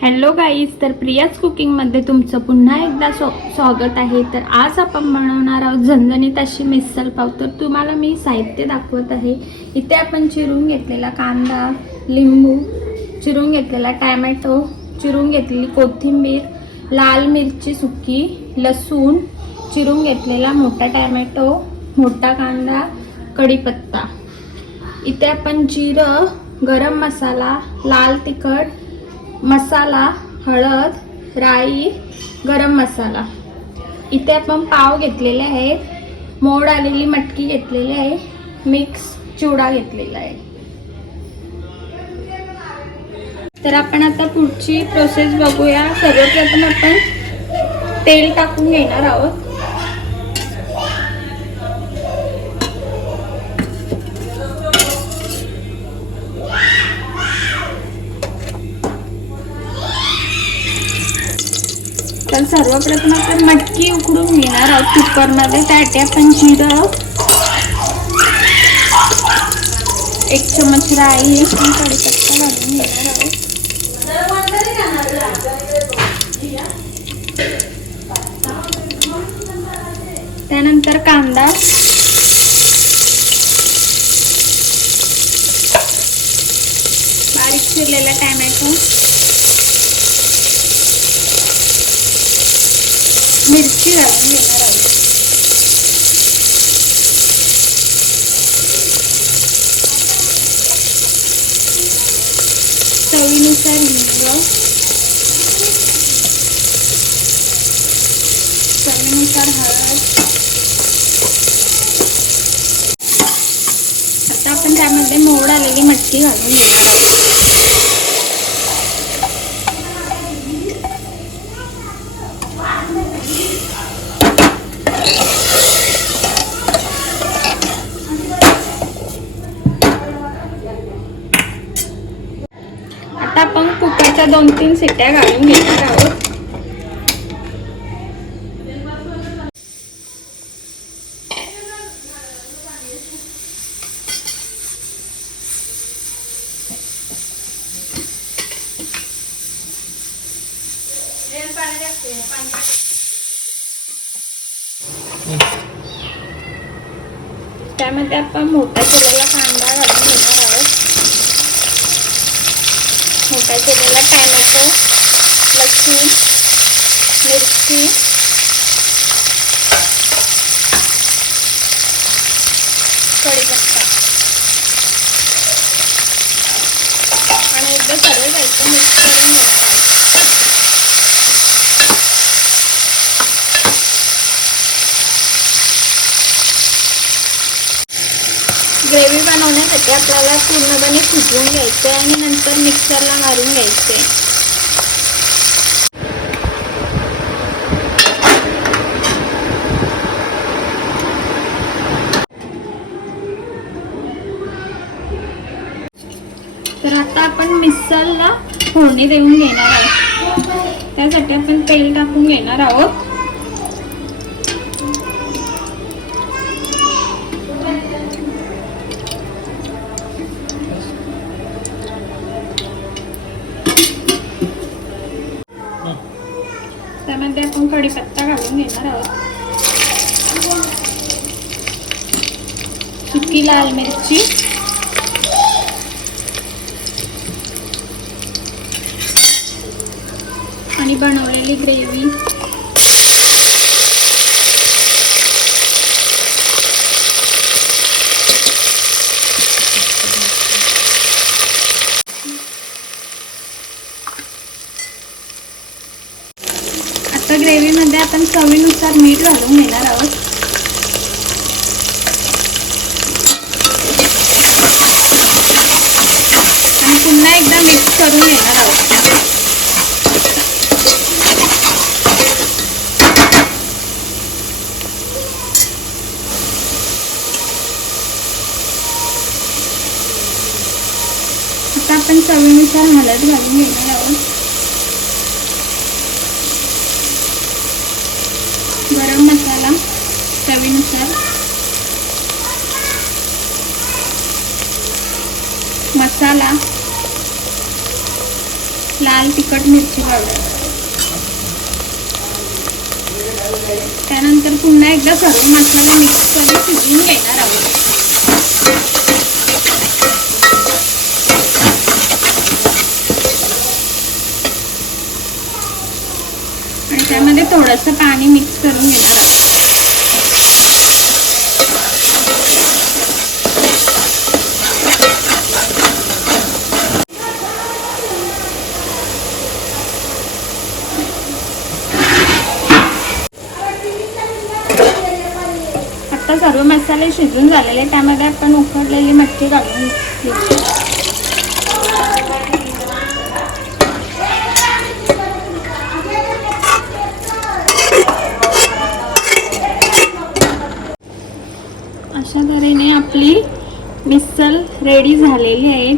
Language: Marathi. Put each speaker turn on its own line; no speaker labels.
हॅलो गाईज तर प्रियाज कुकिंगमध्ये तुमचं पुन्हा एकदा स्व स्वागत आहे. तर आज आपण बनवणार आहोत झणझणीत अशी मिसल पाव. तर तुम्हाला मी साहित्य दाखवत आहे. इथे आपण चिरून घेतलेला कांदा लिंबू चिरून घेतलेला टॅमॅटो चिरून घेतलेली कोथिंबीर लाल मिरची सुकी लसूण चिरून घेतलेला मोठा टॅमॅटो मोठा कांदा कढीपत्ता. इथे आपण जिरं गरम मसाला लाल तिखट मसाला हळद राई गरम मसाला. इथे आपण पाव घेतलेले आहेत मोड आलेली मटकी घेतलेली आहे मिक्स चिवडा घेतलेला आहे. तर आपण आता पुढची प्रोसेस बघूया. सर्वप्रथम आपण तेल टाकून घेणार आहोत. तर सर्वप्रथम आपण मटकी उकडून घेणार आहोत कुकरमध्ये. त्यासाठी आपण जिरं एक चमच राई पण घालून घेणार आहोत. त्यानंतर कांदा. बारीक चिरलेला टॅमॅटो. मिरची घालून घेणार आहोत चवीनुसार हिंग चवीनुसार हळद आता आपण त्यामध्ये मोड आलेली मटकी घालून घेणार आहोत आता आपण कुकरच्या दोन तीन शिट्ट्या घालून घेणार आहोत त्यामध्ये आपण मोठा चिरलेला कांदा घालून घेणार आहोत मोठा केलेला टॅमॅटो लसूण मिरची कढीपत्ता आणि एकदा सर्व साहित्य मिक्स करून घ्यायचं आहोत ग्रेव्ही बनवण्यासाठी आपल्याला पूर्णपणे फुटवून घ्यायचे आणि नंतर मिक्सरला मारून घ्यायचे. तर आता आपण मिक्सरला फोडणी देऊन घेणार आहोत. त्यासाठी आपण तेल टाकून घेणार आहोत. त्यामध्ये आपण कढीपत्ता घालून घेणार आहोत. सुकी लाल मिरची. आणि बनवलेली ग्रेव्ही. आता आपण चवीनुसार मीठ घालून घेणार आहोत. आणि पुन्हा एकदा मिक्स करून घेणार आहोत. आता आपण चवीनुसार हळद घालून घेणार आहोत. गरम मसाला चवीनुसार. मसाला लाल तिखट मिरची पावडर. त्यानंतर पुन्हा एकदा सर्व मसाला मिक्स करून शिजवून घेणार आहोत. आणि त्यामध्ये थोडंसं पाणी मिक्स करून घेणार आहोत आता सर्व मसाले शिजून झालेले त्यामध्ये आपण उकडलेली मच्छी घालून घेऊ. अशा तऱ्हेने आपली मिसल रेडी झालेली आहे.